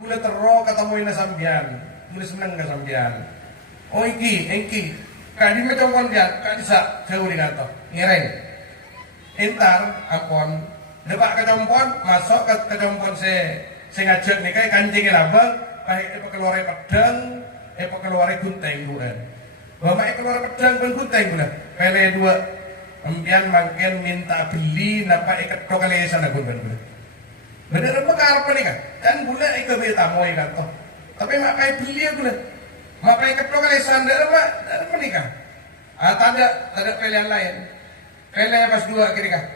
Mula tero ketemu na sambian, mula seneng ka sambian. Oh iki, kadi macam kondian, kadi sa jauh di kantor, ngireng. Entar apon, depak ketompon, masuk ke ketompon se ngajak nih kayak kancing labang, kayak keluar pedang, keluar gunting bulan. Bapak keluar pedang pun gunting bulan. Pele dua, empian makin minta beli, napa ikat kali sana bulan. Bener apa karep nih kan gula ikut beli tamu kan toh. Tapi mak kayak beli ya gula. Mak kayak keplok kali sandal apa nikah. Tanda pilihan lain. Pilih pas dua kiri kah.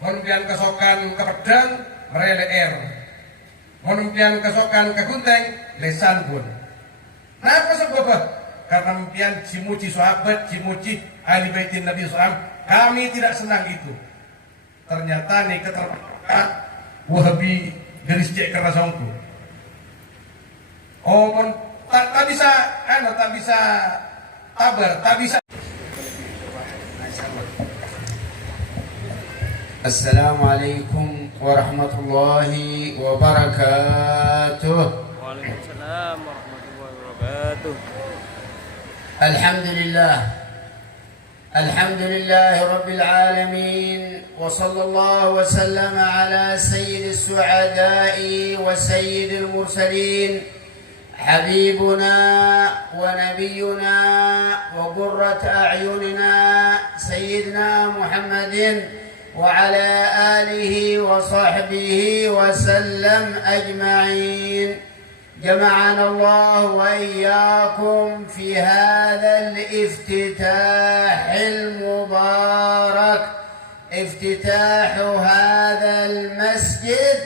Monpian kesokan ke pedang merele air. Monpian kesokan ke gunting lesan pun. Nah apa sebabnya? Karena mpian cimuci sahabat, cimuci ahli baitin Nabi SAW. Kami tidak senang itu. Ternyata nih keterpakat Wahabi garis cek karena songku. Oh, tak bisa, tak bisa tabar, tak bisa. Assalamualaikum warahmatullahi wabarakatuh. Waalaikumsalam warahmatullahi wabarakatuh. Alhamdulillah. الحمد لله رب العالمين وصلى الله وسلم على سيد السعداء وسيد المرسلين حبيبنا ونبينا وقرة أعيننا سيدنا محمد وعلى آله وصحبه وسلم أجمعين. جمعنا الله وإياكم في هذا الافتتاح المبارك، افتتاح هذا المسجد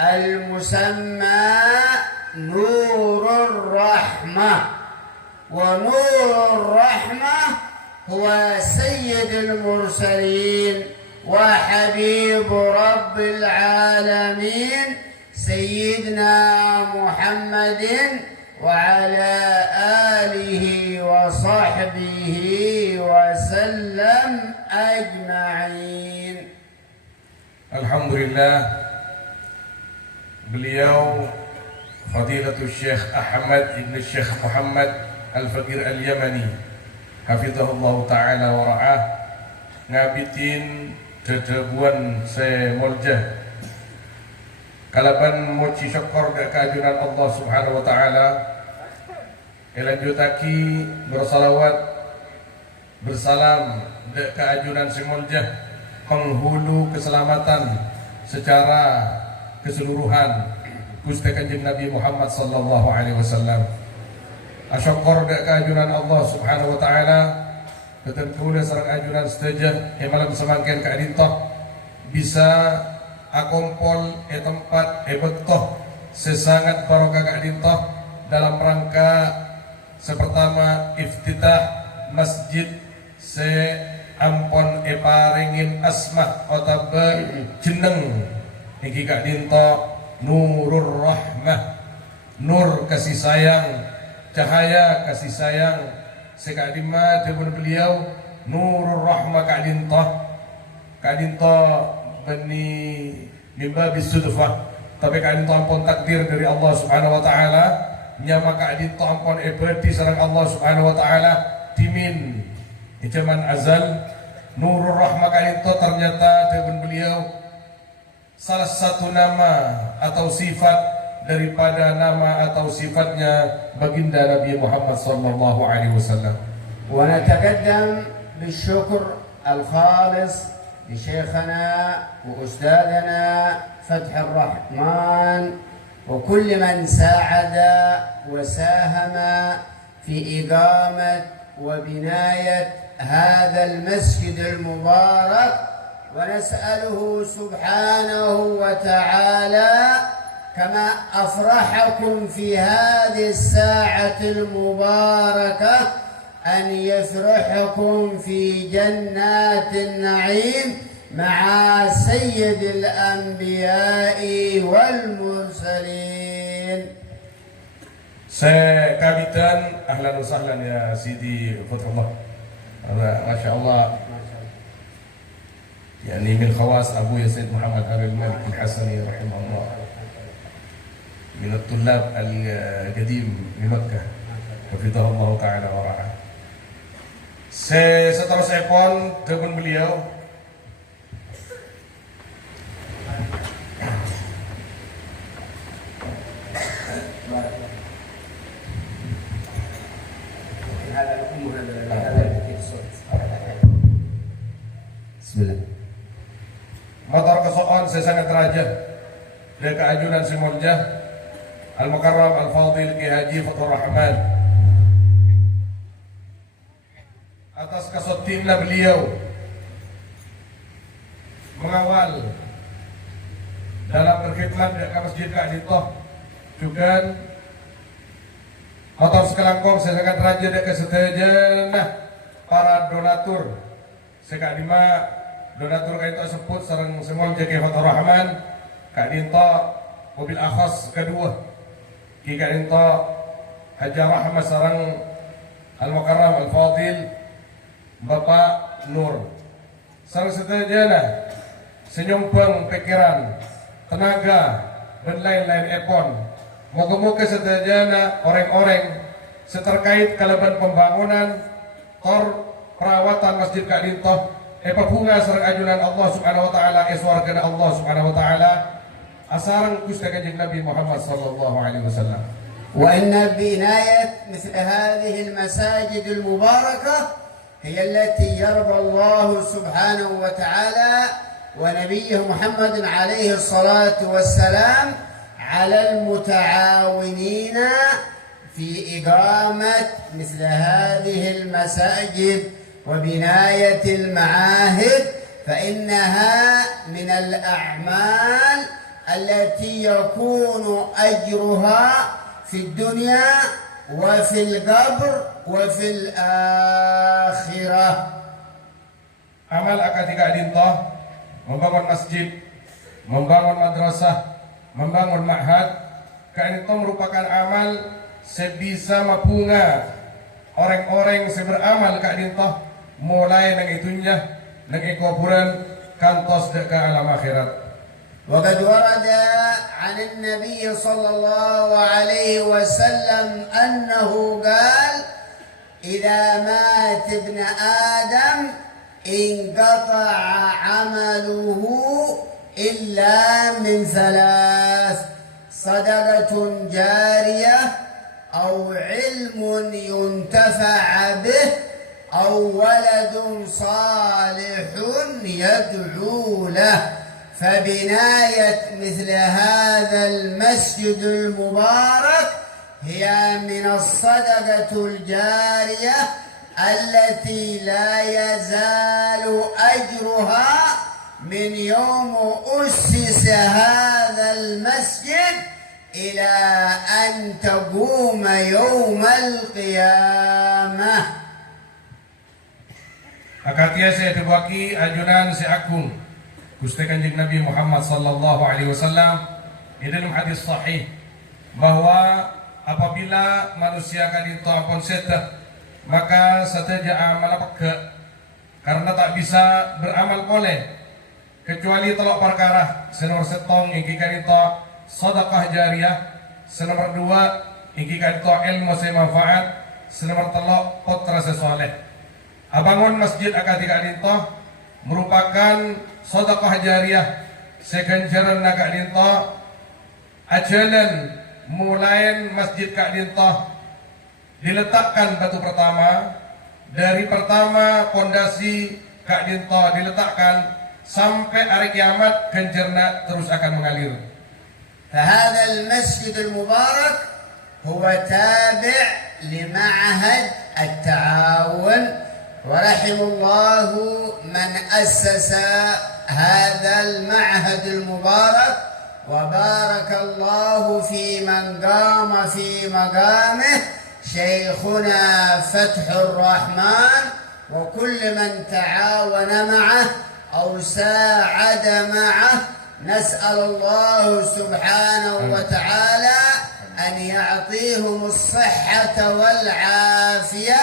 المسمى نور الرحمة. ونور الرحمة هو سيد المرسلين وحبيب رب العالمين سيدنا محمد وعلى آله وصحبه وسلم أجمعين. Alhamdulillah, beliau Fadilatul Syekh Ahmad ibn Syekh Muhammad Al-Faqir Al-Yamani hafizahullah ta'ala wa ra'ah ngabitin dedebuan se moljah kalaban moci syukur ke keajunan Allah Subhanahu wa taala. Elanjutaki bersalawat bersalam ke keajunan semuljah penghulu keselamatan secara keseluruhan Gusti Kanjeng Nabi Muhammad sallallahu alaihi wasallam. Asyukur ke keajunan Allah Subhanahu wa taala ketentuan sareng ajunan setuju malam semangken keadintoh bisa akompol tempat bektoh sesangat barokah kadintoh dalam rangka sepertama iftitah masjid se ampon paringin asmah otabe jeneng niki kadintoh Nurur Rahmah, nur kasih sayang, cahaya kasih sayang sekadima dipun beliau Nurur Rahmah kadintoh beni mimba bisudfah, tapi kadin ampun takdir dari Allah Subhanahu wa taala nyama kadin ampun ebadi sareng Allah Subhanahu wa taala dimin zaman azal. Nurur Rahmah kadin ternyata dengan beliau salah satu nama atau sifat daripada nama atau sifatnya baginda Nabi Muhammad sallallahu alaihi wasallam. Wa nataqaddam bisyukur al-khalis لشيخنا وأستاذنا فتح الرحمن وكل من ساعد وساهم في إقامة وبناية هذا المسجد المبارك، ونسأله سبحانه وتعالى كما أفرحكم في هذه الساعة المباركة أن يفرحكم في جنات النعيم مع سيد الأنبياء والمرسلين. Sekabitan ahlan wa sahlan ya Sidi Fathullah. Masya Allah. Yani min khawas Abu Yazid Muhammad Al-Malik Al-Hasani rahimahullah. من الطلاب القديم بمكة حفظه الله تعالى ورعاه. Seterusnya pun kebun beliau Bismillah. motor kesokan sesangat raja dari keajunan Simorjah Al-Mukarram Al-Fadil Ki Haji Fathur Rahman atas kesotimnya beliau mengawal dalam berkhidmat di Masjid Kak Ditoh juga motor sekelangkong sesangat raja dari kesetajana para donatur Sekak Dima donatur kait sebut sareng semua Ki Fathur Rahman Kak Dinto mobil akhas kedua Ki Kak Dinto Haji Rahmat sareng Al-Mukarram Al-Fadil Bapak Nur sareng setajana senyumpeng pikiran tenaga dan lain-lain epon moga-moga setajana orang-orang seterkait kalaban pembangunan tor perawatan Masjid Kak Dinto bunga sareng ajunan Allah Subhanahu wa taala eswargana Allah Subhanahu wa taala asarang Gusti Kanjeng Nabi Muhammad sallallahu alaihi wasallam. وإن بناية مثل هذه المساجد المباركة هي التي يرضى الله سبحانه وتعالى ونبيه محمد عليه الصلاة والسلام على المتعاونين في إقامة مثل هذه المساجد وبناية المعاهد فإنها من الأعمال التي يكون أجرها في الدنيا وفي القبر وفي الآخرة. Amal akad Kak Dinto membangun masjid, membangun madrasah, membangun ma'had Kak Dinto merupakan amal sebisa mapunga orang-orang yang beramal Kak Dinto mulai nang itunya nang kuburan kantos ke alam akhirat. وقد ورد عن النبي صلى الله عليه وسلم أنه قال إذا مات ابن آدم انقطع عمله إلا من ثلاث صدقة جارية أو علم ينتفع به أو ولد صالح يدعو له فبناية مثل هذا المسجد المبارك هي من الصدقة الجارية التي لا يزال أجرها من يوم أسس هذا المسجد إلى أن تقوم يوم القيامة. Akatia saya dibaki ajunan si Agung Gusti Kanjeng Nabi Muhammad sallallahu alaihi wasallam di dalam hadis sahih bahwa apabila manusia akan ditopon setah maka sateja amal peke karena tak bisa beramal boleh kecuali telok perkara senomor setong ingki kanito sedekah jariyah senomor dua ingki kanito ilmu semanfaat senomor telok putra sesoleh. Abangun masjid akad Kak Dinto merupakan sedekah jariyah seganjaran Kak Dinto ajalan mulai masjid Kak Dinto diletakkan batu pertama dari pertama pondasi Kak Dinto diletakkan sampai hari kiamat ganjarna terus akan mengalir. فهذا المسجد المبارك هو تابع لمعهد التعاون ورحم الله من أسس هذا المعهد المبارك وبارك الله في من قام في مقامه شيخنا فتح الرحمن وكل من تعاون معه أو ساعد معه نسأل الله سبحانه وتعالى أن يعطيهم الصحة والعافية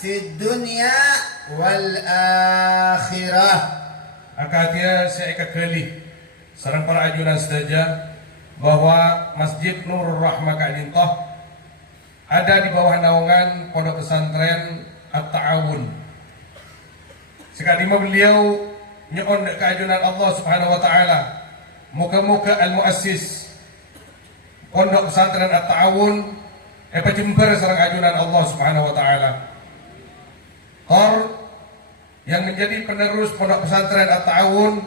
في الدنيا والآخرة. Akatia seeka kali sarang para ajunan sedaja bahwa Masjid Nurul Rahmah Ka'dintoh ada di bawah naungan Pondok Pesantren At-Ta'awun. Sekadima beliau nyekon keajunan Allah Subhanahu wa taala. Muka-muka al-muassis Pondok Pesantren At-Ta'awun pejember sareng ajunan Allah Subhanahu wa taala. Yang menjadi penerus Pondok Pesantren At-Ta'awun,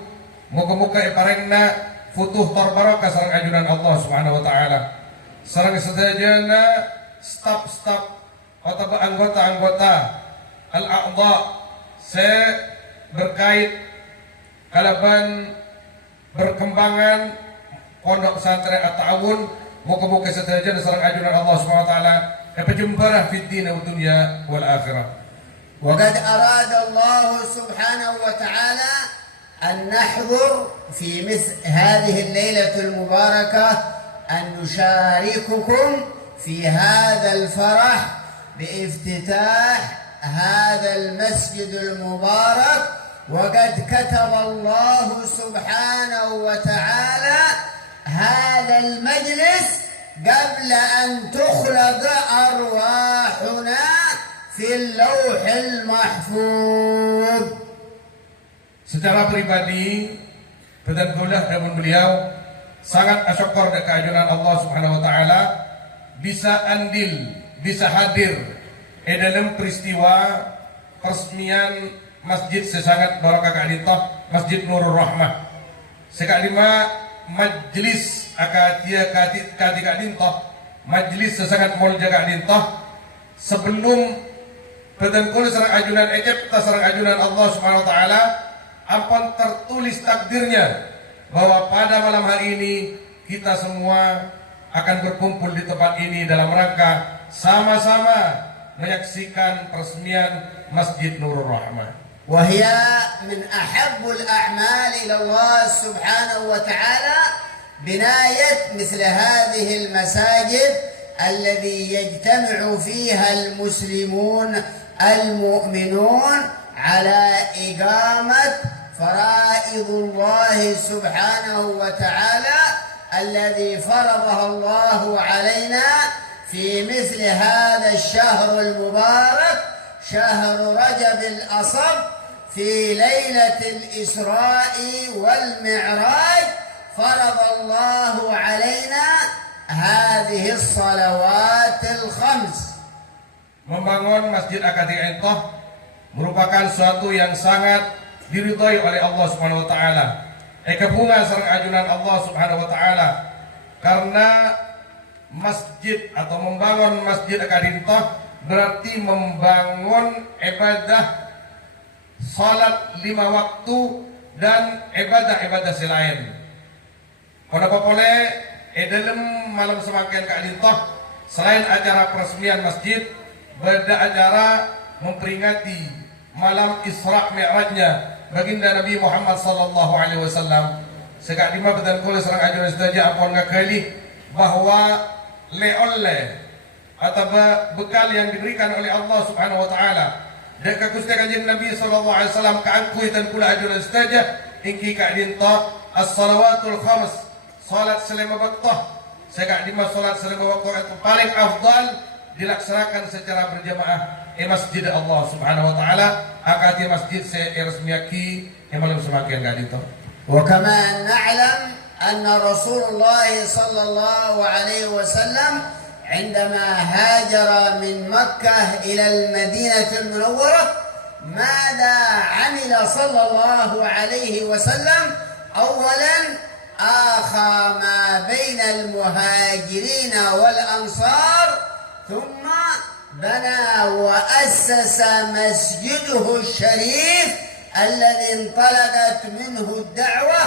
muka-muka parengna futuh barokah sareng ajunan Allah Subhanahu wa taala. Sareng sedayana staf-staf atau anggota-anggota al-a'dha berkait kalaban berkembangan Pondok Pesantren At-Ta'awun, muka-muka sedayana sareng ajunan Allah Subhanahu wa taala pejembarah fid din wa dunya wal akhirah. وقد أراد الله سبحانه وتعالى أن نحضر في مثل هذه الليلة المباركة أن نشارككم في هذا الفرح بافتتاح هذا المسجد المبارك. وقد كتب الله سبحانه وتعالى هذا المجلس قبل أن تخلد أرواحنا في اللوح المحفوظ. Secara pribadi, Badan Gaulah dan beliau sangat asyukur dengan keajunan Allah Subhanahu wa taala bisa andil, bisa hadir dalam peristiwa peresmian masjid sesangat barokah Ka'dintoh, Masjid Nurul Rahmah. Sekadima majlis akatia Ka'dintoh, majlis sesangat mulja Ka'dintoh sebelum Pedengkul sareng ajunan ecep sareng ajunan Allah Subhanahu wa taala ampun tertulis takdirnya bahwa pada malam hari ini kita semua akan berkumpul di tempat ini dalam rangka sama-sama menyaksikan peresmian Masjid Nurul Rahmah. وهي من أحب الأعمال إلى الله سبحانه وتعالى بناية مثل هذه المساجد الذي يجتمع فيها المسلمون المؤمنون على إقامة فرائض الله سبحانه وتعالى الذي فرضها الله علينا في مثل هذا الشهر المبارك، شهر رجب الأصب، في ليلة الإسراء والمعراج فرض الله علينا هذه الصلوات الخمس. Membangun Masjid Ka'dintoh merupakan suatu yang sangat diridhai oleh Allah Subhanahu wa taala. Kebunga sareng ajunan Allah Subhanahu wa taala karena masjid atau membangun Masjid Ka'dintoh berarti membangun ibadah salat 5 waktu dan ibadah-ibadah selain. Kenapa boleh dalam malam semangkian Ka'dintoh selain acara peresmian masjid, ada acara memperingati malam Isra Mi'rajnya baginda Nabi Muhammad sallallahu alaihi wasallam. Sekadima bedan kula sareng ajunan sedaja ampun ngakali bahwa le-oleh atau bekal yang diberikan oleh Allah Subhanahu wa taala dan Gusti Kanjeng Nabi sallallahu alaihi wasallam kaangkuy dan kula ajunan sedaja ingki Ka'dintoh as-salawatul khams, salat selama waktu. Sekadima salat selama waktu itu paling afdal dilaksanakan secara berjamaah Masjid Allah Subhanahu wa taala akati masjid resmiaki malam semakin Ka'dintoh. وكما نعلم أن رسول الله صلى الله عليه وسلم عندما هاجر من مكة إلى المدينة المنورة ماذا عمل صلى الله عليه وسلم؟ أولا آخى ما بين المهاجرين والأنصار، ثم بنى وأسس مسجده الشريف الذي انطلقت منه الدعوة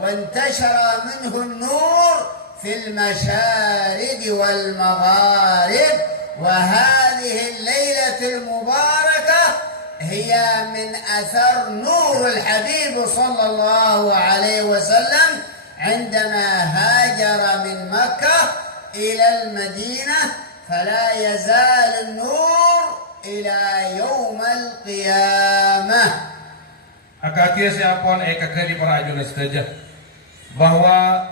وانتشر منه النور في المشارق والمغارب. وهذه الليلة المباركة هي من أثر نور الحبيب صلى الله عليه وسلم عندما هاجر من مكة إلى المدينة، فلا يزال النور إلى يوم القيامة. Akatia siapon kekali para ajunan sedaja bahwa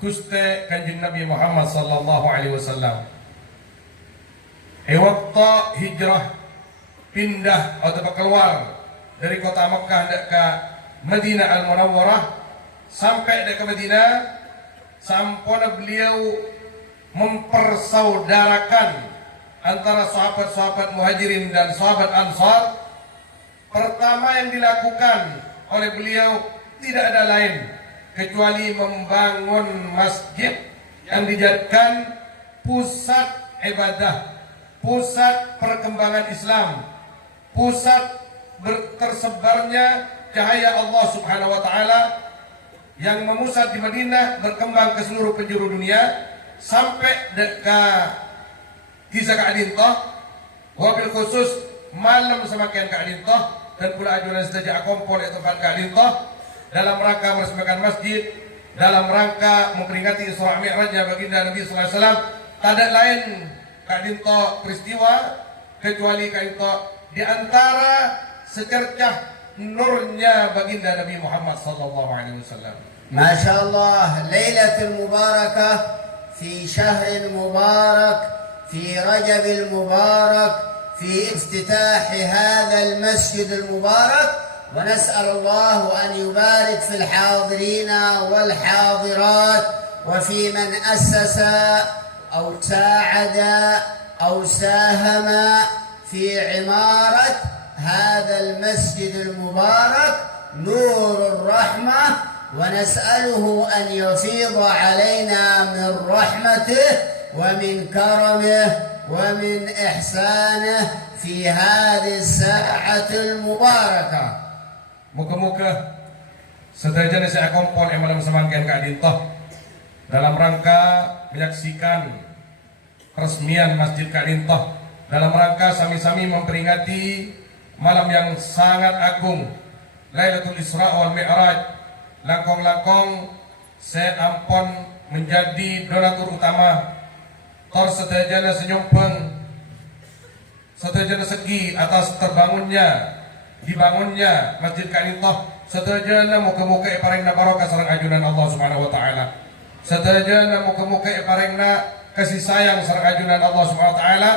Guste Kanjeng Nabi Muhammad sallallahu alaihi wasallam. Waktu hijrah pindah atau keluar dari kota Mekah ke Madinah Al-Munawwarah, sampai ke Madinah, sampona beliau mempersaudarakan antara sahabat-sahabat Muhajirin dan sahabat Ansar. Pertama yang dilakukan oleh beliau tidak ada lain kecuali membangun masjid yang dijadikan pusat ibadah, pusat perkembangan Islam, pusat tersebarnya cahaya Allah Subhanahu wa taala yang memusat di Madinah, berkembang ke seluruh penjuru dunia sampai dekat kisah Ka'dintoh, wabil khusus malam semakin Ka'dintoh dan pula ajuran sejak kompol itu tempat Ka'dintoh dalam rangka meresmikan masjid, dalam rangka memperingati Isra Mi'rajnya baginda Nabi sallallahu alaihi wasallam. Tak ada lain Ka'dintoh peristiwa kecuali Ka'dintoh di antara secercah nurnya baginda Nabi Muhammad sallallahu alaihi wasallam. ما شاء الله ليلة المباركة في شهر مبارك في رجب المبارك في افتتاح هذا المسجد المبارك، ونسأل الله أن يبارك في الحاضرين والحاضرات وفي من أسس أو ساعد أو ساهم في عمارة هذا المسجد المبارك نور الرحمة، ونسأله أن يفيض علينا من رحمته ومن كرمه ومن إحسانه في هذه الساعة المباركة. Muka-muka sederhana saya kompol yang malam semangkian Ka'dintoh dalam rangka menyaksikan peresmian Masjid Ka'dintoh, dalam rangka sami-sami memperingati malam yang sangat agung, Lailatul Isra wal Mi'raj. Langkong-langkong saya ampon menjadi donatur utama tor sedajana senyumpeng, sedajana segi atas dibangunnya Masjid Ka'dintoh, sedajana muka-muka iparengna barokah sareng ajunan Allah Subhanahu wa taala, sedajana muka-muka iparengna kasih sayang sareng ajunan Allah Subhanahu wa taala,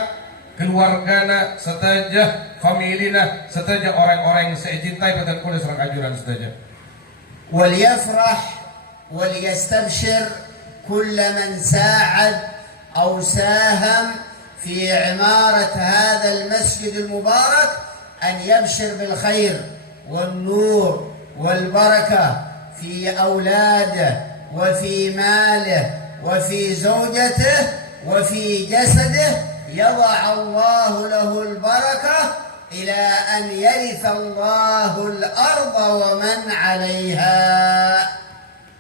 keluargana sedaja, familina sedaja, orang-orang yang saya cintai betul kula sareng ajunan sedaja. وليفرح وليستبشر كل من ساعد أو ساهم في عمارة هذا المسجد المبارك أن يبشر بالخير والنور والبركة في أولاده وفي ماله وفي زوجته وفي جسده، يضع الله له البركة إلى أن يرث الله الأرض ومن عليها.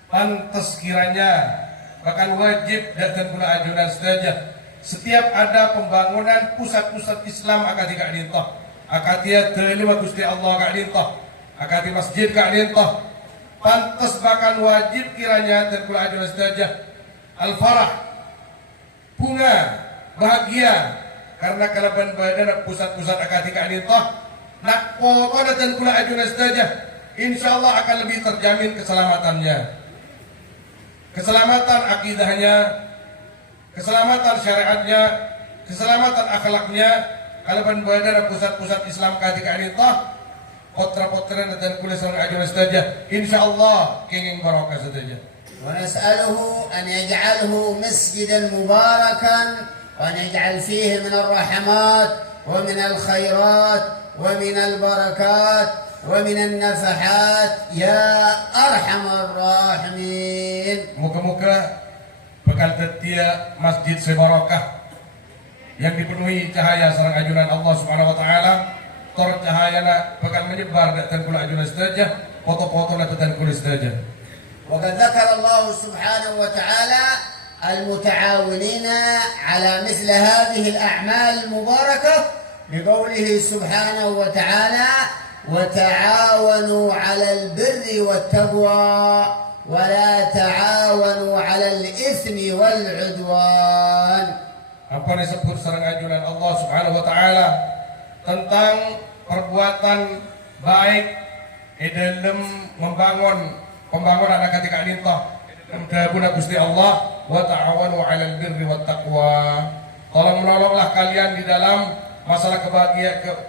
Pantas kiranya, bahkan wajib dan pula ajunan saja, setiap ada pembangunan pusat-pusat Islam akadi Ka'dintoh, akadia kelima Gusti Allah Ka'dintoh, akadi Masjid Ka'dintoh, pantas bahkan wajib kiranya dan pula ajunan saja al-farah, bunga bahagia, karena kalaban badan pusat-pusat akadi Ka'dintoh nak foto dan pula ajunan saja, insya Allah akan lebih terjamin keselamatannya, keselamatan akidahnya, keselamatan syariatnya, keselamatan akhlaknya. Kalaban badan pusat-pusat Islam akadi Ka'dintoh, potra-potra dan pula sareng ajunan saja, insya Allah kenging barokah saja. ونسأله أن يجعله مسجدا مباركا، وأن يجعل فيه من الرحمات ومن الخيرات ومن البركات ومن النفحات يا أرحم الراحمين. Moga-moga bakal tetia masjid sebarokah yang dipenuhi cahaya sareng ajunan Allah Subhanahu wa taala, tor cahayana bakal menyebar dan kula ajunan saja, foto-foto dan kula saja. وقد ذكر الله سبحانه وتعالى المتعاونين على مثل هذه الأعمال المباركة بقوله سبحانه وتعالى: وتعاونوا على البر والتقوى ولا تعاونوا على الإثم والعدوان. Apa yang disebut sareng ajunan Allah Subhanahu wa taala tentang perbuatan baik dalam membangun pembangunan akadi Ka'dintoh, Mudah Gusti Allah, wa ta'awanu 'alal birri wat taqwa. Tolong menolonglah kalian di dalam masalah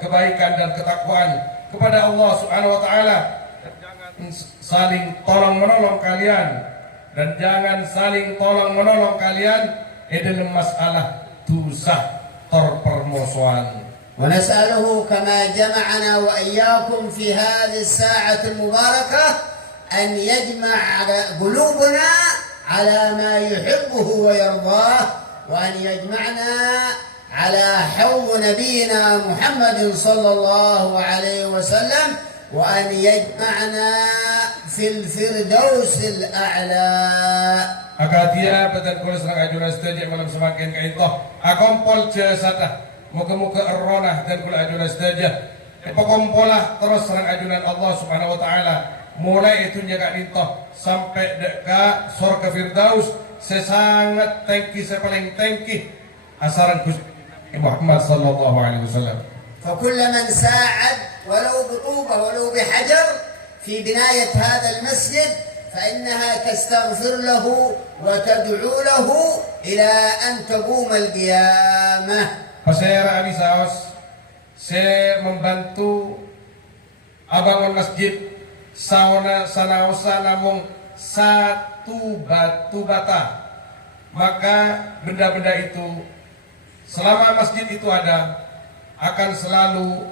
kebaikan dan ketakwaan kepada Allah Subhanahu wa taala. Dan jangan saling tolong menolong kalian dan jangan saling tolong menolong kalian dalam masalah dosa permusuhan. ونسأله كما جمعنا وإياكم في هذه الساعة المباركة أن يجمع قلوبنا على ما يحبه ويرضاه، وأن يجمعنا على حوض نبينا محمد صلى الله عليه وسلم، وأن يجمعنا في الفردوس الأعلى. Akatia betul kulis serang ajunan setuju malam semakin kaitoh akompol jasada muka-muka eronah dan kula ajunan setuju pokompolah terus serang ajunan Allah Subhanahu wa taala mulai itu jaga lintoh sampai dekat surga Firdaus sesangat tangki sepaling tangki asaran Gusti Muhammad sallallahu alaihi wasallam. فكل من ساعد ولو بطوبة ولو بحجر في بناية هذا المسجد فإنها تستغفر له وتدعو له إلى أن تقوم القيامة. Pasera abisaos, saya membantu abangun masjid sauna sanausa namung satu batu bata. Maka benda-benda itu selama masjid itu ada akan selalu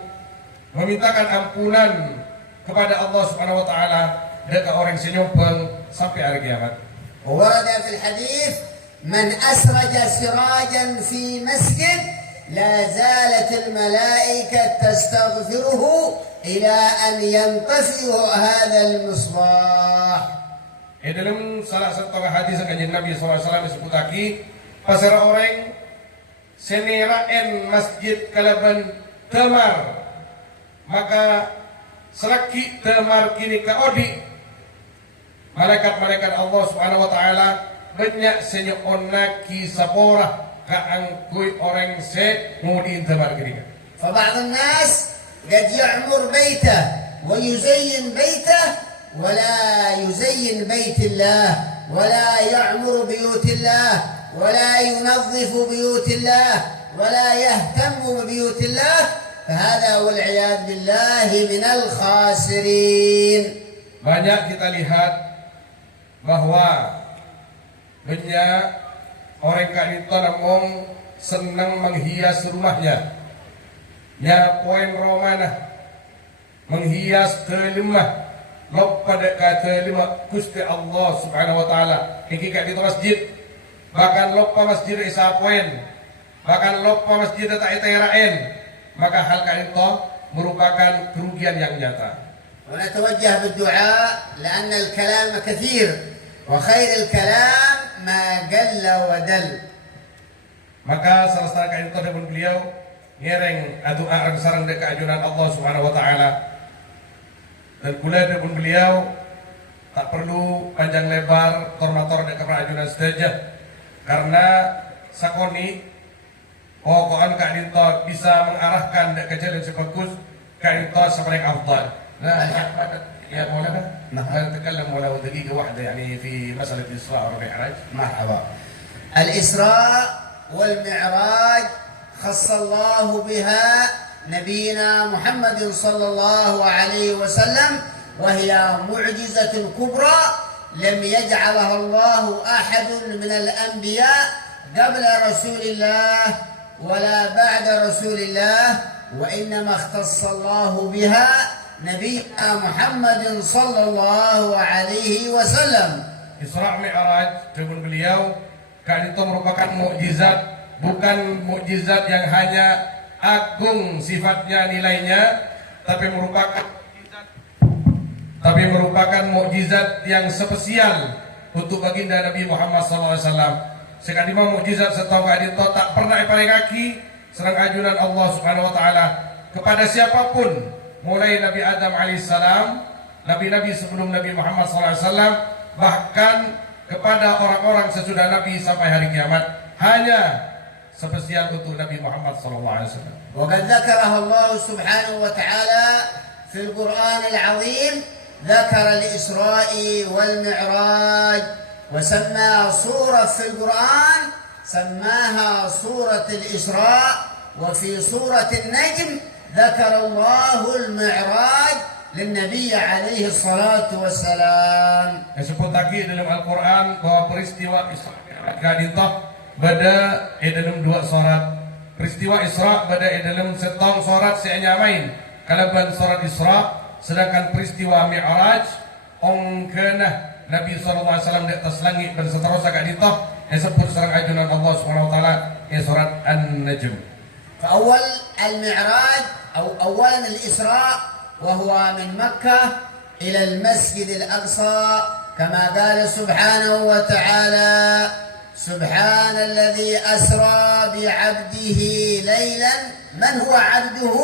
memintakan ampunan kepada Allah Subhanahu wa taala dekat orang senyumpel sampai hari kiamat. ورد في الحديث من أسرج سراجا في مسجد لا زالت الملائكة تستغفره إلى أن ينطفئ هذا المصباح. Dalam salah satu hadis kanjeng Nabi SAW disebut lagi pasara orang seneraen masjid kalaban temar maka selaki temar kini kaodi malaikat-malaikat Allah Subhanahu wa taala banyak senyonaki sapora kaangkui orang se ngudin temar kini. فبعض الناس قد يعمر بيته ويزين بيته ولا يزين بيت الله ولا يعمر بيوت الله ولا ينظف بيوت الله ولا يهتم ببيوت الله، فهذا والعياذ بالله من الخاسرين. Banyak kita lihat bahwa banyak orang kanito namong senang menghias rumahnya. Ya poin romana menghias telemah lop pada kata lima Gusti Allah Subhanahu wa taala. Iki kat di masjid bahkan lupa masjid isa poin bahkan lupa masjid tak iterain maka hal itu merupakan kerugian yang nyata. ونتوجه بالدعاء لأن الكلام كثير وخير الكلام ما قل ودل. Maka salah satu itu dari beliau ngereng adu arang sarang dekat ajunan Allah Subhanahu wa taala. Dan kula dari beliau tak perlu panjang lebar tormator dekat ajunan saja. Karena sakoni kokoan Kak Dinto bisa mengarahkan ke jalan sebagus Kak Dinto sepaling afdal. Nah, ya Maulana, نتكلم ولو دقيقة واحدة يعني في مسألة الإسراء والمعراج. مرحبا. الإسراء والمعراج خص الله بها نبينا محمد صلى الله عليه وسلم، وهي معجزة كبرى لم يجعلها الله أحد من الأنبياء قبل رسول الله ولا بعد رسول الله، وإنما اختص الله بها نبينا محمد صلى الله عليه وسلم. Isra Mi'raj dengan beliau kan itu merupakan mukjizat, bukan mukjizat yang hanya agung sifatnya nilainya, tapi merupakan mukjizat yang spesial untuk baginda Nabi Muhammad SAW. Sekali mau mukjizat setahu adito tak pernah paling kaki serang ajunan Allah Subhanahu wa taala kepada siapapun, mulai Nabi Adam alaihissalam, nabi-nabi sebelum Nabi Muhammad SAW, bahkan kepada orang-orang sesudah Nabi sampai hari kiamat, hanya spesial untuk Nabi Muhammad SAW. وقد ذكرها الله سبحانه وتعالى في القرآن العظيم، ذكر الإسراء والمعراج وسمى سورة في القرآن سماها سورة الإسراء، وفي سورة النجم ذكر الله المعراج للنبي عليه الصلاة والسلام. Disebut lagi dalam Al-Quran bahwa peristiwa Isra Mi'raj bada dalam 2 surat. Peristiwa Isra bada dalam setong surat seanyamain kalaban surat Isra, sedangkan peristiwa Mi'raj ongkena Nabi SAW di atas langit dan seterusnya kak ditah disebut serang ajunan Allah SWT surat An-Najm. فأول المعراج أو أولا الإسراء وهو من مكة إلى المسجد الأقصى كما قال سبحانه وتعالى: سبحان الذي أسرى بعبده ليلا. من هو عبده؟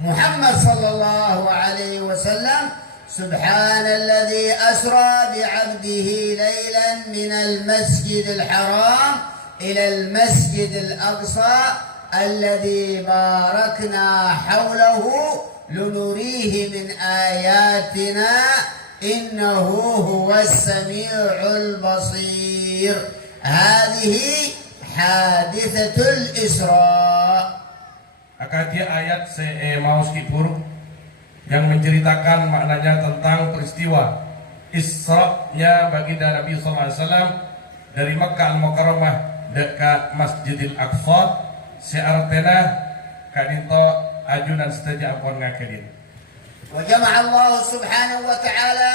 محمد صلى الله عليه وسلم. سبحان الذي أسرى بعبده ليلا من المسجد الحرام إلى المسجد الأقصى الذي باركنا حوله لنريه من آياتنا إنه هو السميع البصير. هذه حادثة الإسراء. Akadia ayat Maus Kipur yang menceritakan maknanya tentang peristiwa Isra-nya baginda Nabi SAW dari Makkah Al-Mukarramah dekat Masjidil Aqsa seartena kadinto ajunan seteja apon ngakedin. وجمع الله سبحانه وتعالى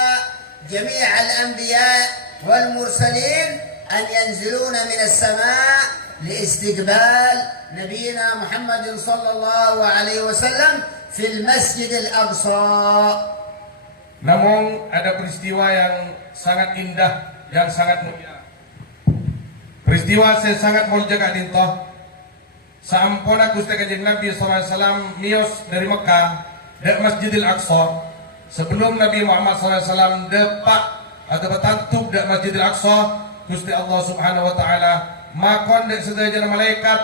جميع الأنبياء والمرسلين أن ينزلون من السماء لاستقبال نبينا محمد صلى الله عليه وسلم في المسجد الأقصى. Namun ada peristiwa yang sangat indah, yang sangat mulia. Peristiwa yang sangat mulia kadinto sampona Gusti Kanjeng Nabi SAW mios dari Mekah ke Masjidil Aqsa. Sebelum Nabi Muhammad SAW depak atau bertantuk di Masjidil Aqsa, Gusti Allah Subhanahu Wa Taala makon dek sedaya malaikat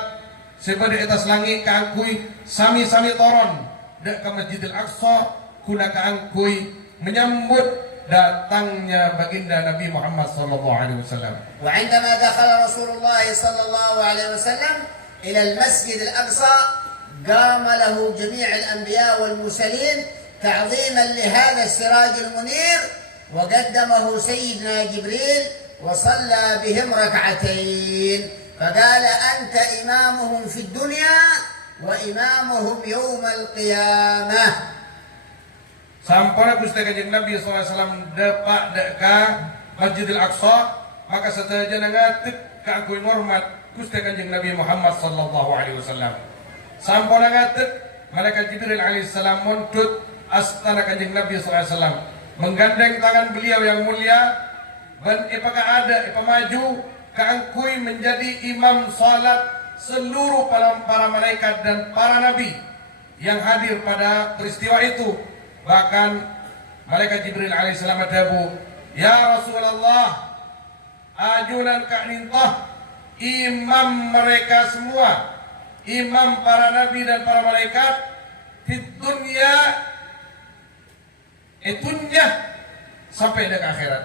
sebab di atas langit kaangkui sami-sami toron dek ke Masjidil Aqsa kuna kaangkui menyambut datangnya baginda Nabi Muhammad SAW. وعندما دخل رسول الله صلى الله عليه وسلم إلى المسجد الأقصى قام له جميع الأنبياء والمرسلين تعظيما لهذا السراج المنير، وقدمه سيدنا جبريل وصلى بهم ركعتين، فقال: أنت إمامهم في الدنيا وإمامهم يوم القيامة. Sampailah Gusti Kanjeng Nabi SAW depak deka Masjidil Aqsa, maka setelah ngatik keangkui hormat Gusti Kanjeng Nabi Muhammad sallallahu alaihi wasallam. Sampailah ngatik malaikat Jibril alaihissalam muntut astana Kanjeng Nabi SAW, menggandeng tangan beliau yang mulia dan apakah ada maju keangkui menjadi imam salat seluruh para malaikat dan para nabi yang hadir pada peristiwa itu. Bahkan malaikat Jibril alaihissalam adabu, ya Rasulullah, ajunan kak nintah imam mereka semua, imam para nabi dan para malaikat di dunia itunya sampai ke akhirat.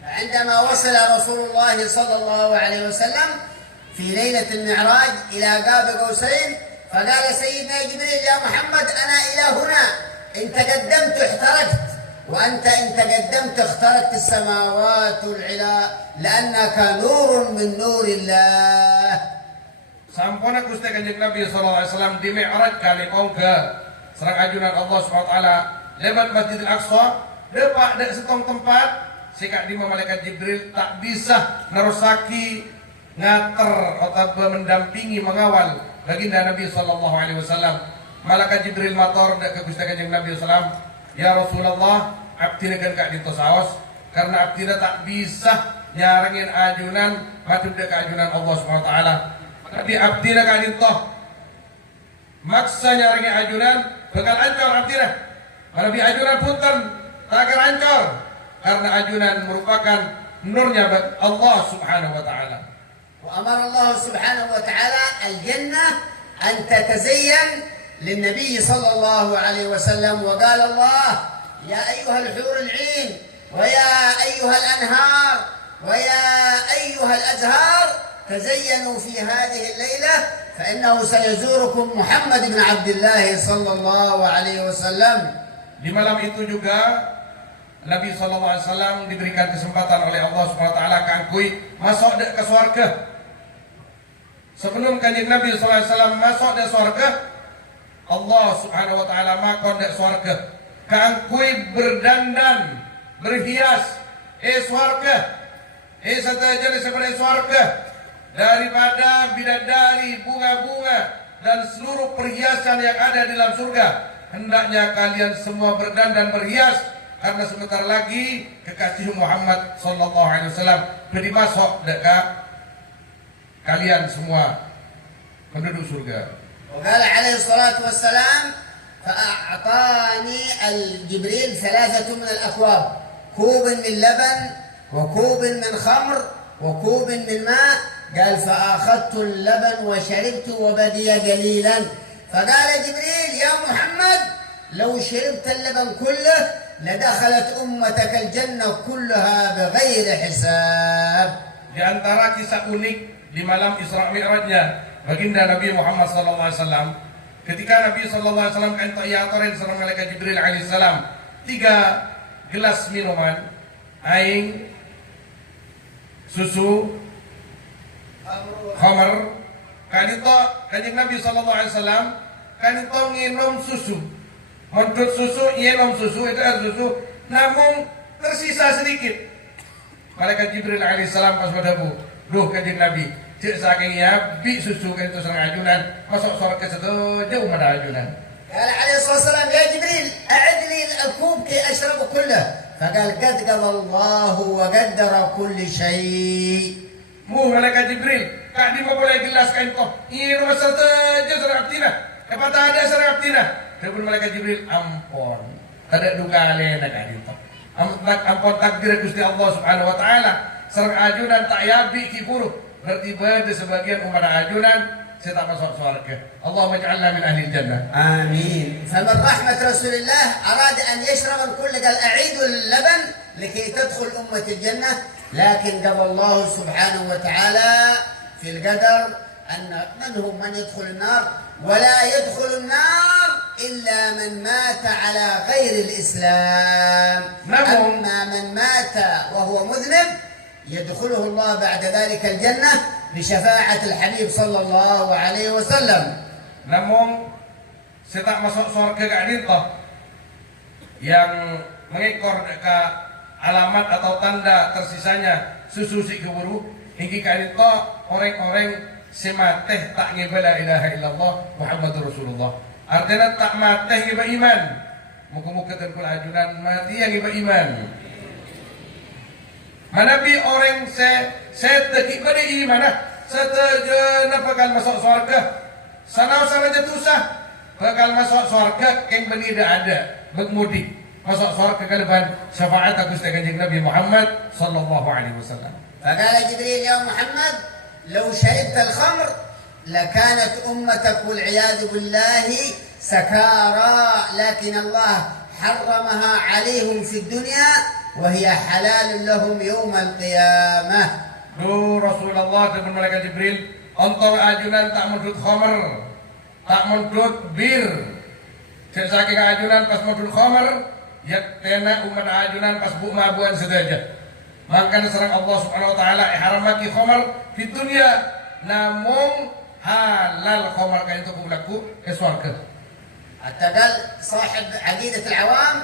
عندما وصل رسول الله صلى الله عليه وسلم في ليلة المعراج إلى قاب قوسين فقال سيدنا جبريل: يا محمد أنا إلى هنا، إن تقدمت احترقت، وأنت إن تقدمت اخترقت السماوات العلى لأنك نور من نور الله. Sampona Gusti Kanjeng Nabi SAW di Mi'raj kali ke serang ajunan Allah SWT lewat Masjidil Aqsa, depak dek setong tempat sikak di malaikat Jibril tak bisa nerusaki ngater atau mendampingi mengawal baginda Nabi SAW. Malaikat Jibril mator dek ke Gusti Kanjeng Nabi SAW, ya Rasulullah, abdi negan kak dinto saos karena abdi tak bisa nyarengin ajunan madu dek ajunan Allah SWT. Tapi abdi kak dinto maksa nyarengin ajunan bakal ancor abdi dah. Kalau di ajunan punten tak akan ancor karena ajunan merupakan nurnya Allah Subhanahu wa taala. وأمر الله سبحانه وتعالى الجنة أن تتزين للنبي صلى الله عليه وسلم، وقال الله: يا أيها الحور العين ويا أيها الأنهار ويا أيها الأزهار تزينوا في هذه الليلة فإنه سيزوركم محمد بن عبد الله صلى الله عليه وسلم. Di malam itu juga Nabi SAW diberikan kesempatan oleh Allah SWT kangkui masuk ke surga. Sebelum kanjeng Nabi SAW masuk ke surga, Allah Subhanahu Wa Taala makon di surga. Kangkui berdandan, berhias, surga, setaja seperti surga daripada bidadari, bunga-bunga dan seluruh perhiasan yang ada di dalam surga. Hendaknya kalian semua berdandan berhias karena sebentar lagi kekasih Muhammad sallallahu alaihi wasallam beri masuk dekat kalian semua penduduk surga. وقال عليه الصلاة والسلام فأعطاني الجبريل 3 من الأكواب، كوب من لبن وكوب من خمر وكوب من ماء. قال فأخذت اللبن وشربت وبدي قليلا، فقال جبريل يا محمد لو شربت اللبن كله لدخلت أمتك الجنة كلها بغير حساب. Di antara kisah unik di malam Isra Mi'rajnya baginda Nabi Muhammad SAW, ketika Nabi SAW kan ta'iyatorin sama malaikat Jibril alaihissalam 3 gelas minuman, aing, susu, khamar. Kanito kanjeng Nabi SAW kanito nginom susu, mondot susu, nginom susu, itu air susu, namun tersisa sedikit. Malaikat Jibril alaihissalam pas madabu, duh kanjeng Nabi, cek saking ya bi susu kan itu sareng ajunan, masuk surga sedo jauh mana ajunan. قال عليه الصلاة والسلام يا جبريل أعد لي الكوب كي أشرب كله، فقال قد قضى الله وقدر كل شيء. Malaikat Jibril, kak di mau boleh gelas kain kau, ini rumah saja sareng abdina, apa tak ada sareng abdina. Telepon malaikat Jibril, ampun, ada duka alena kak itu. Ampun takdir Gusti Allah Subhanahu Wa Taala, sareng ajunan tak yabi kiburu. Berarti pada sebagian umat ajunan saya tak masuk surga. Allahumma ij'alna min ahli jannah. آمين. فمن رحمة رسول الله أراد أن يشرب الكل قال أعيد اللبن لكي تدخل أمة الجنة، لكن قضى الله سبحانه وتعالى في القدر أن من يدخل النار، ولا يدخل النار إلا من مات على غير الإسلام. أما من مات وهو مذنب يدخله الله بعد ذلك الجنة بشفاعة الحبيب صلى الله عليه وسلم. Namun saya tak masuk surga kak dinto yang mengekor ke alamat atau tanda tersisanya susu si keburu hingga kak dinto orang-orang semateh tak ngebala ilaha illallah Muhammadur Rasulullah. Artinya tak mateh ngeba iman. Muka-muka terkul ajunan mati yang ngeba iman. Manabi orang saya tekik pada iman seteja bakal masuk surga. Sana saja tusah bakal masuk surga keng bani ada bermudi masuk surga kaleban syafaat Gusti Kanjeng Nabi Muhammad sallallahu alaihi wasallam. فقال جبريل يا محمد لو شربت الخمر لكانت أمتك والعياذ بالله سكارى، لكن الله حرمها عليهم في الدنيا وهي حلال لهم يوم القيامة. Rasulullah dan malaikat Jibril ontol ajunan tak mendut khamar, tak mendut bir. Saking ajunan pas mendut khamar, ya tena umat ajunan pas bu mabuan saja. Maka serang Allah Subhanahu Wa Taala haramaki khamar di dunia, namun halal khamar kain itu berlaku ke surga. حتى قال صاحب عقيدة العوام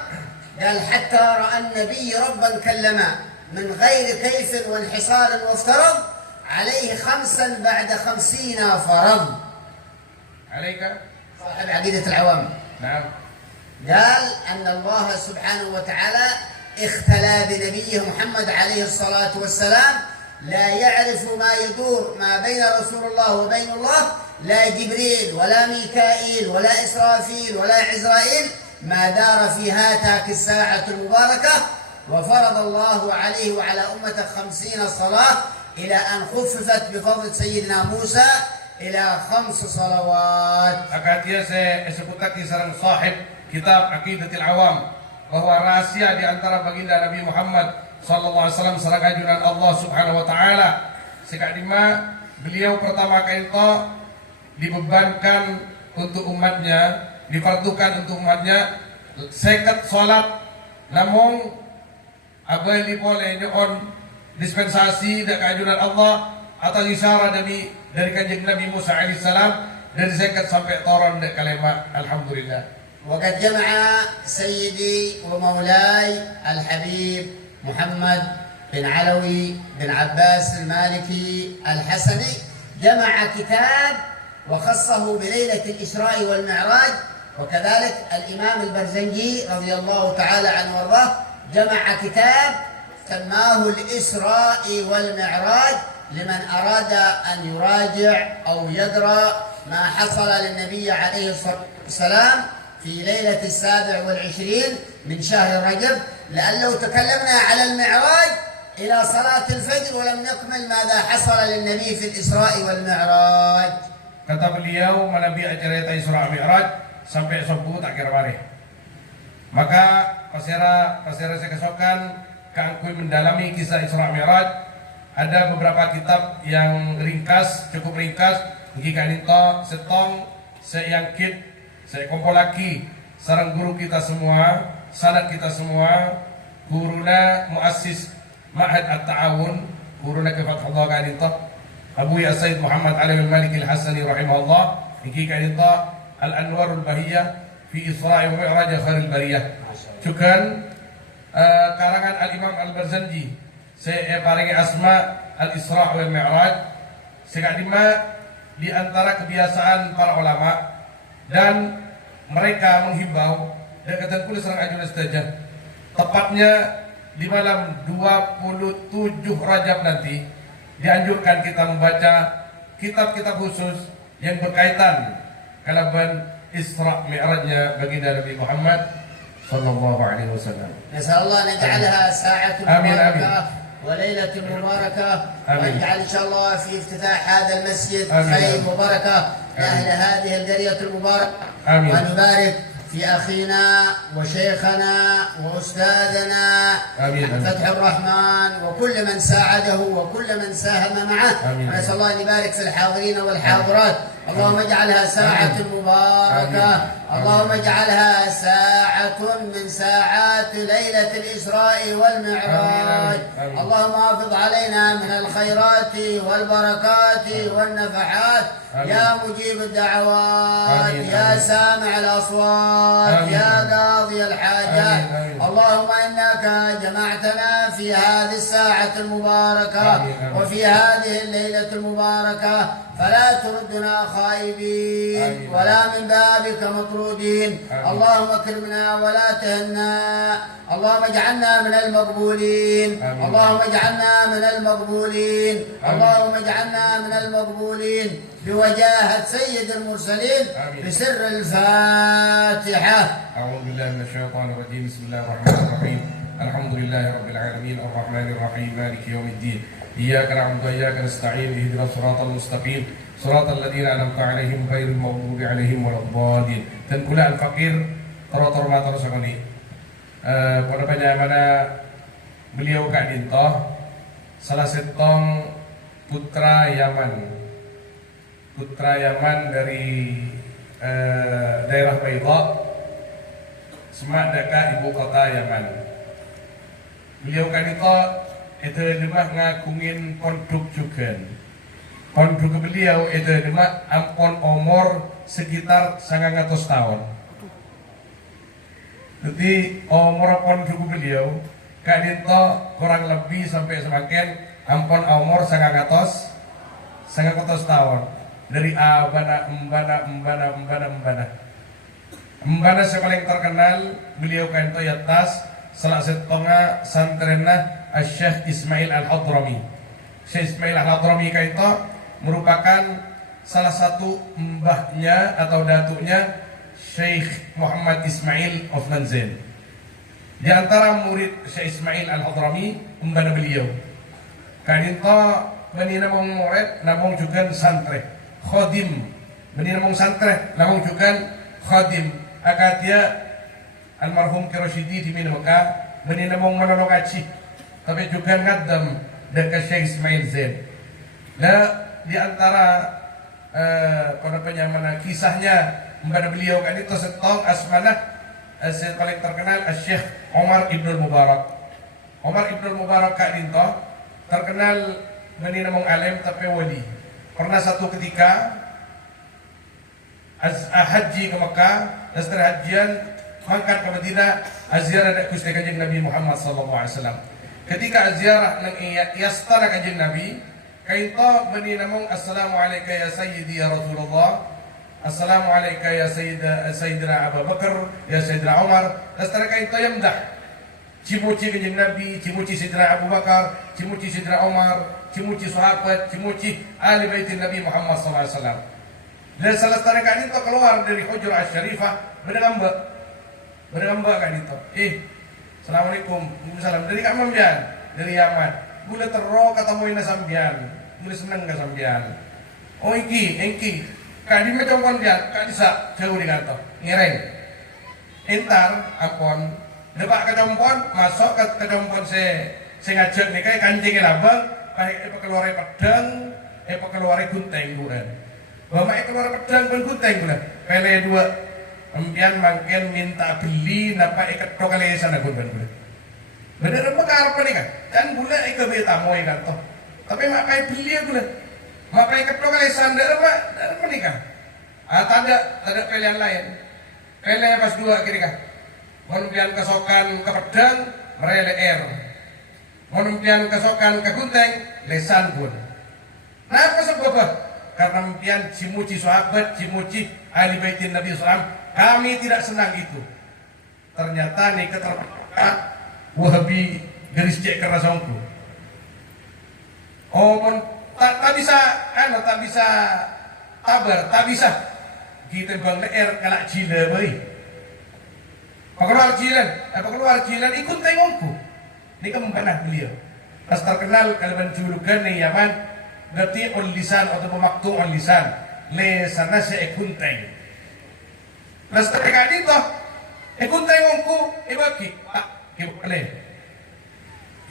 قال حتى رأى النبي ربا كلما من غير كيف وانحصار وافترض عليه 5 بعد 50 فرض. عليك صاحب عقيدة العوام نعم قال أن الله سبحانه وتعالى اختلى بنبيه محمد عليه الصلاة والسلام، لا يعرف ما يدور ما بين رسول الله وبين الله لا جبريل ولا ميكائيل ولا إسرافيل ولا عزرائيل ما دار في هاتاك الساعة المباركة. وفرض الله عليه وعلى أمته 50 صلاة إلى أن خففت بفضل سيدنا موسى إلى 5 صلوات. Akatia saya sebutkan sareng sahib kitab Aqidatul Awam bahwa rahasia di antara baginda Nabi Muhammad sallallahu alaihi wasallam sareng ajunan Allah Subhanahu wa taala. Sekadima beliau pertama kali itu dibebankan untuk umatnya, difardukan untuk umatnya seket salat, namun abali boleh nyon dispensasi dari ajunan Allah atau isyarat dari kanjeng Nabi Musa alaihissalam dari seket sampai toron dari kalimat alhamdulillah. وقد جمع سيدي ومولاي الحبيب محمد بن علوي بن عباس المالكي الحسني جمع كتاب وخصه بليلة الإسراء والمعراج، وكذلك الإمام البرزنجي رضي الله تعالى عنه وارضاه جمع كتاب سماه الإسراء والمعراج لمن أراد أن يراجع أو يقرأ ما حصل للنبي عليه الصلاة والسلام في ليلة 27 من شهر رجب، لأن لو تكلمنا على المعراج إلى صلاة الفجر ولم نكمل ماذا حصل للنبي في الإسراء والمعراج. Kata beliau menabi acara Isra Mi'raj sampai subuh tak kira mari. Maka pasera saya kesokan keangkui mendalami kisah Isra Mi'raj. Ada beberapa kitab yang ringkas, cukup ringkas. Jika itu setong, seyangkit, saya kumpul lagi sarang guru kita semua, sanad kita semua, guruna muassis Ma'had At-Ta'awun, guruna ke Fathullah kan itu Abu Ya Sayyid Muhammad Ali Al-Malik Al-Hasani rahimahullah, iki kan itu Al-Anwarul Bahiyah fi Isra' wa Mi'raj Khairil Bariyah. Cukan karangan Al-Imam Al-Barzanji, saya paringi asma Al-Isra' wal Mi'raj, sekadima di antara kebiasaan para ulama dan mereka menghimbau dan kata tulis serang ajunan setajah tepatnya di malam 27 Rajab nanti dianjurkan kita membaca kitab-kitab khusus yang berkaitan kalaban Isra Mi'rajnya baginda Nabi Muhammad sallallahu alaihi wasallam. نسأل الله أن يجعلها ساعة مباركة وليلة مباركة، ويجعل إن شاء الله في افتتاح هذا المسجد خير وبركة لأهل هذه القرية المباركة. ونبارك في أخينا وشيخنا وأستاذنا فتح الرحمن وكل من ساعده وكل من ساهم معه، ونسأل الله أن يبارك في الحاضرين والحاضرات. اللهم اجعلها ساعة مباركة، اللهم اجعلها ساعة من ساعات ليلة الإسراء والمعراج. اللهم حافظ علينا من الخيرات والبركات والنفحات يا مجيب الدعوات يا سامع الأصوات يا قاضي الحاجات. اللهم إنك جمعتنا في هذه الساعة المباركة وفي هذه الليلة المباركة، فلا تردنا خائبين ولا من بابك مطرودين. اللهم اكرمنا ولا تهنا، اللهم اجعلنا من المقبولين، اللهم اجعلنا من المقبولين، اللهم اجعلنا من المقبولين بوجاهة سيد المرسلين بسر الفاتحة. أعوذ بالله من الشيطان الرجيم. بسم الله الرحمن الرحيم. الحمد لله رب العالمين الرحمن الرحيم مالك يوم الدين. إياك نعبد وإياك نستعين اهدنا الصراط المستقيم صراط الذين أنعمت عليهم غير المغضوب عليهم ولا الضالين. Dan pula al-fakir terhormat sekali. Pada bagaimana beliau Kak Dintoh salah setong putra Yaman dari daerah Baydha, semak dekat ibu kota Yaman. Beliau Kak Dintoh itu lemah ngakungin pondok juga. Pondok beliau itu lemah ampon umur sekitar 900 tahun. Jadi umur pondok beliau Kak Dintoh kurang lebih sampai semakin ampon umur 900 tahun. Dari abana Mbana yang paling terkenal beliau Kak Dintoh yatas salah setonga santrena Syekh Ismail Al-Hadrami. Syekh Ismail Al-Hadrami Kak Dintoh merupakan salah satu mbahnya atau datuknya Syekh Muhammad Ismail Osman Zain. Di antara murid Syekh Ismail Al-Hadrami mbana beliau Kak Dintoh menina mong murid namong juga santre khodim, menina mong santre namong juga khodim. Akatia almarhum Kiroshidi di Mekah menina mong manolong aci tapi juga ngadem dekat Syekh Ismail Zain. Nah, di antara mana kisahnya kepada beliau kan itu setong asmanah paling terkenal Syekh Omar Ibnul Mubarak. Omar Ibnul Mubarak kak dinto terkenal meni namung alim tapi wali. Pernah satu ketika haji ke Mekah, dan setelah hajian mangkat ke Madinah, aziarah dak Gusti Kanjeng Nabi Muhammad sallallahu alaihi wasallam. Ketika aziarah nang istana Kanjeng Nabi, kaito bani namung assalamu alayka ya sayyidi ya Rasulullah. Assalamu alayka ya sayyidina Abu Bakar, ya sayyidina Umar. Dan setelah kaito yamdah cimuci Kanjeng Nabi, cimuci sayyidina Abu Bakar, cimuci sayyidina Umar, cimuci sahabat, cimuci ahli baitin Nabi Muhammad sallallahu alaihi wasallam. Dan salah satu kan itu keluar dari Hujrah Syarifah berengambak kan itu. Assalamualaikum, Waalaikumsalam. Dari Kak Mambian, dari Yaman. Gula terro ketemu ina sambian, gula seneng ke sambian. Oh engki, kak di macam kondian, kak bisa jauh di kantor, ngereng. Entar, akon, depak ke compon, masuk ke compon se ngajak nih kayak kancingnya labang, kayak keluar pedang, keluar gunting bukan. Bapak keluar pedang pun gunting bukan. Pele dua, empian mangken minta beli, napa ikat kali sana bukan. Bener apa karpa nih kan? Kan gula ika beta moy kan toh. Tapi mak kai beli gula. Mak kai ketok kali sandar apa nih kan? Ada pilihan lain. Pilihan pas dua kiri kan. Monpian kesokan ke pedang, merele air. Monpian kesokan ke gunting, lesan pun. Kenapa sebab? Karena mpian cimuci sahabat, cimuci ahli baitin Nabi SAW. Kami tidak senang itu. Ternyata nih keterpakat Wahabi garis cek keras ongku. Oh, tak bisa tabar, tak bisa. Kita bang leer kalak jila bayi. Keluar jilan ikut tengokku. Ini kan pernah beliau. Pas terkenal kalian julukan nih Yaman, berarti on lisan atau pemaktu on lisan. Lesana se ekunteng. Pas terkenal itu, ekunteng ongku, bagi pak. Boleh.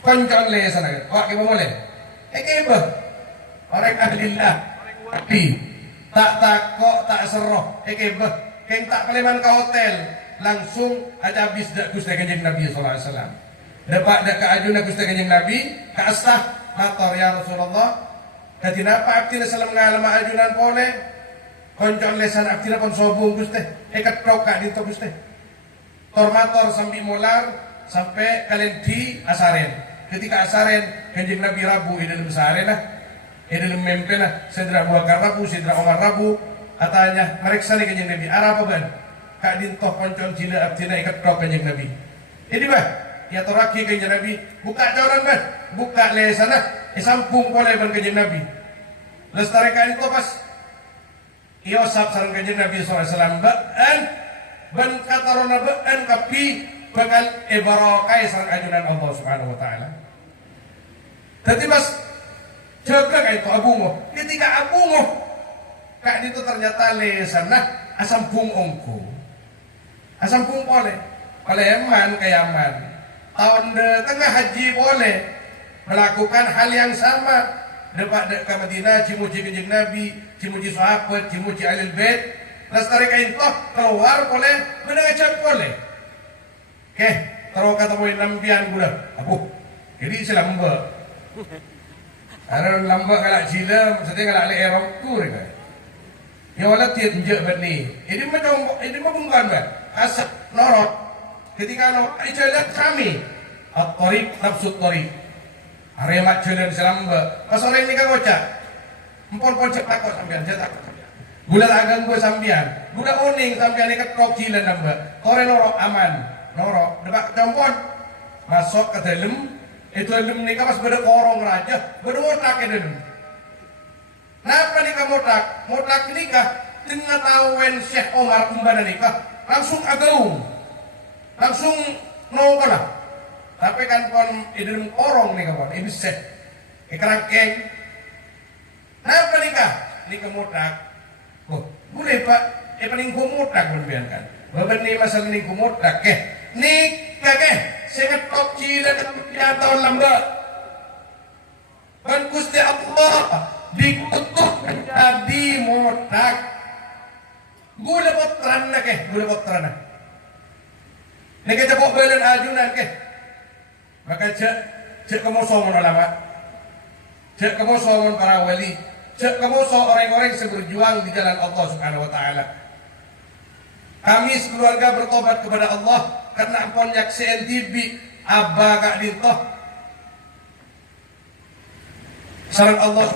Koncon le sana. Wak kita boleh. Keba. Orang ahlillah. Tak takok, tak seroh. Keba. Keng tak peleman ke hotel. Langsung aja habis dak Gusti Kanjeng Nabi sallallahu alaihi wasallam. Depak dak ka ajuna Gusti Kanjeng Nabi, ka astah matur ya Rasulullah. Dadi napa abdi sallam ngalama ajunan pole. Koncon lesan abdi pun sobung Gusti. Ketok ka dinto Gusti. Tormator sambil molar sampai kalian di asaren. Ketika asaren Kanjeng Nabi rabu dalam saren dalam mimpi Sayyidina Abu Bakar rabu, Sayyidina Umar rabu. Katanya mereka nih Kanjeng Nabi arah apa ban? Kak dintoh koncon jila abdina ikat kau Kanjeng Nabi. Ini bah, ya toraki Kanjeng Nabi buka jalan ban, buka lesana, sampung boleh ban Kanjeng Nabi. Lestarikan itu pas Iosap sarang Kanjeng Nabi SAW ban katarona ban kapi bakal ibarakai sarang ajunan Allah Subhanahu wa taala. Jadi mas jaga kayak itu abungo. Ketika abungo kak itu ternyata lesana asam pung ongko. Asam pung boleh. Eman kayaman. Tahun tengah haji boleh melakukan hal yang sama. Depak ke Madinah, cimuci Kanjeng Nabi, cimuci sahabat, cimuci ahli bait. Lestari kain toh keluar boleh, menengah boleh. Oke, taruh kata poin lampian gula. Aku, jadi sila mbak. Ada lambak kalak cila, maksudnya kalak le erokku reka. Ya wala tiap njek bani. Ini mah bukan bah. Asap norot. Ketika norot, jalan kami. At-tariq nafsut tariq. Area mak jalan selamba. Pas orang ini kan ngocak. Empon cepat kok sampean cetak. Gula agang gue sampean. Gula oning sampean ikat krok cila nambah. Tore norok aman. Norok, depak campon masuk ke dalam itu dalam nikah pas beda korong raja beda motak ke dalam. Kenapa nikah motak nikah tengah tahuan Syekh Omar kumbana nikah langsung agaung langsung nongol lah. Tapi kan pon dalam korong nikah pon ini Syekh ikrangkeng. Kenapa nikah motak? Oh boleh pak, paling motak pun biarkan. Bapak ni masalah ni kumot dak nikah saya ngetok cilen tahun lambat. Dan Gusti Allah dikutuk menjadi modak. Gula potran na ke, gula potran na. Nagkita po balan ajunan ke. Maka cek kamu somon ulama. Cek kamu somon para wali. Cek kamu orang-orang yang berjuang di jalan Allah Subhanahu wa taala. Kami sekeluarga bertobat kepada Allah karena ampun nyaksian TV abba kak dintoh. Saran Allah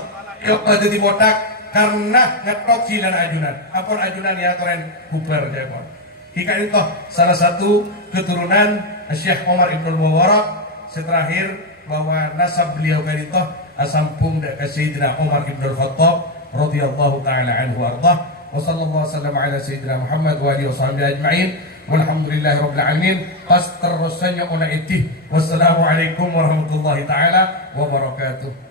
yok pada di botak karena ngetok cilan ajunan. Ampun ajunan ya toren bubar jepon. Hika itu salah satu keturunan Syekh Omar Ibn Mubarak. Terakhir bahwa nasab beliau kan itu asampung dari Sayyidina Umar Ibn Khattab radhiyallahu taala anhu ardah. Wa sallallahu wasallam ala Sayyidina Muhammad wa alihi washabihi ajma'in. Walhamdulillahi rabbil alamin. Pas terusnya ona itih. Wassalamualaikum warahmatullahi taala wabarakatuh.